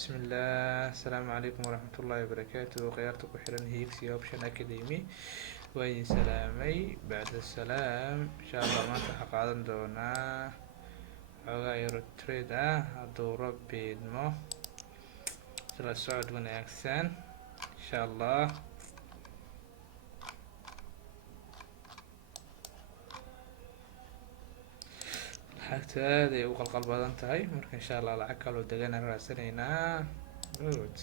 بسم الله. السلام عليكم ورحمة الله وبركاته. خيارتك وحيران هيكسي اوبشن اكاديمي وين سلامي. بعد السلام ان شاء الله ما تحق عدن دونا xogaa yaro trade hadduu rabbi idmo isla socod wanaagsan insha allah. lacagta aad ay u qalqal badan tahay marka insha allah lacag kaloo degan aan raadsanaynaa. good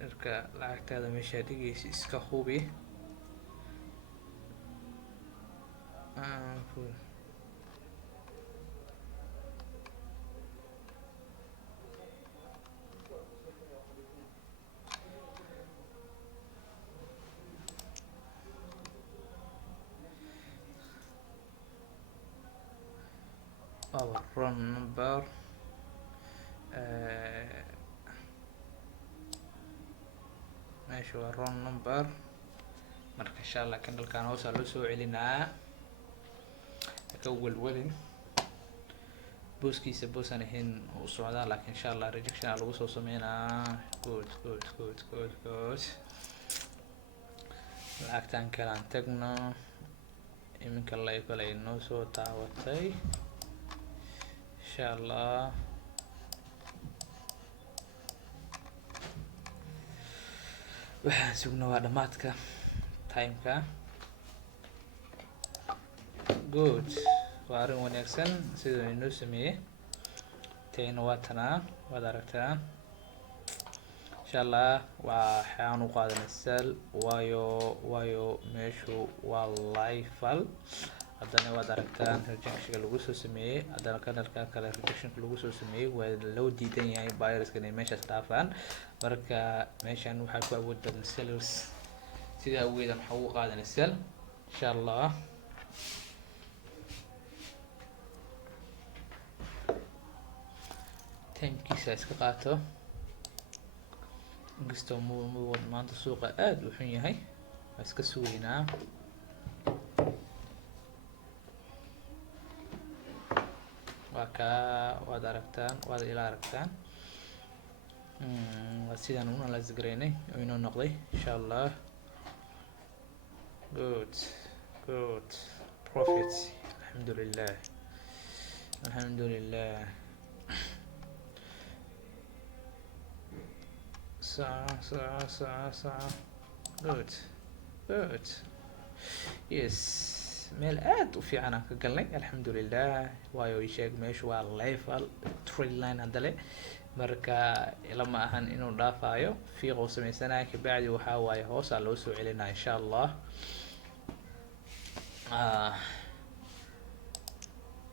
marka lacagtaada meeshaa dhigaysa iska hubi. our run number ماشي waa run number marka insha allah candlekan hoos aa loo soo celinaa ka welwelin booskiisa boos aan ahayn u socdaa laakiin insha allah rejection aa lagu soo sameynaa. good lacagtan kale aan tagno iminka lay kale inoo soo daawatay insha allah. waxaan sugna waa dhamaadka timeka. good waa arrin wanaagsan siduu inoo sameeyey tayna waa tanaa waad aragtaa insha allah. waxaan u qaadanay sal waayo meeshu waa lifal haddana waad aragtaan rejectionka lagu soo sameeyey haddana kanalka kale rejectionka lagu soo sameeyey waa loo diidan yahay buyerska inay meeshaas dhaafaan marka meeshan waxaa ku awood badan sellers sidaa awgeedan waxaa ugu qaadanay sal insha allah. timekiisa iska qaato inkastoo muwad maanta suuqa aad u xun yahay waa iska sugeynaa. waa kaa waad aragtaan waad ila aragtaan waa sidaan una lasgareynay oo inoo noqday insha allah. good profit alxamdulilah. saca good yes meel aad u fiican aan ka galnay alxamdulilah. waayo isheeg meeshu waa level trade line haddale marka lama ahan inuu dhaafayo fiiqoo sameysanaya kabacdi waxaa waaye hoosaa loo soo celinaa insha allah.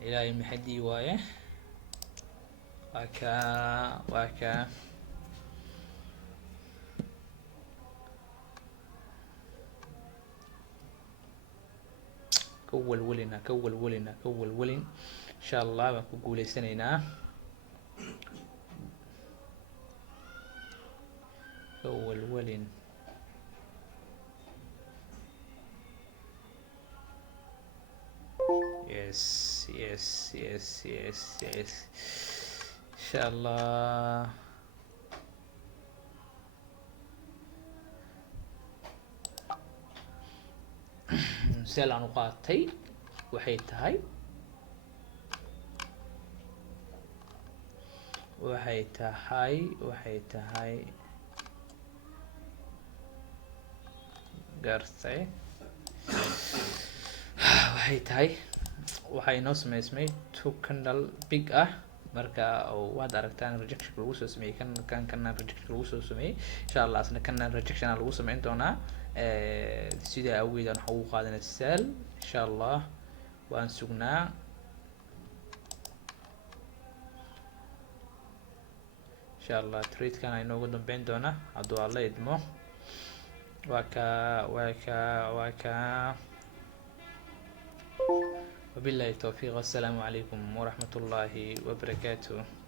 ilaahay maxadii waaye waa kaa ka welwelin insha allah waan ku guuleysanaynaa. ka welwelin yes insha allah. sel aan u qaatay waxay tahay gartay waxay inoo sameysmay two candle big marka waad aragtaan rejection lagu soo sameeyey kana rejection lagu soo sameeyey insha allah asna kana rejection lagu sameyn doonaa. sidaa awgeedaan waxa ugu qaadanay sal insha allah waan sugnaa. insha allah tradekan ay noogu dambeyn doona hadduu alla idmo. waa kaa wabillahi tawfiiq. assalaamu calaykum waraxmatullaahi wabarakaatuh.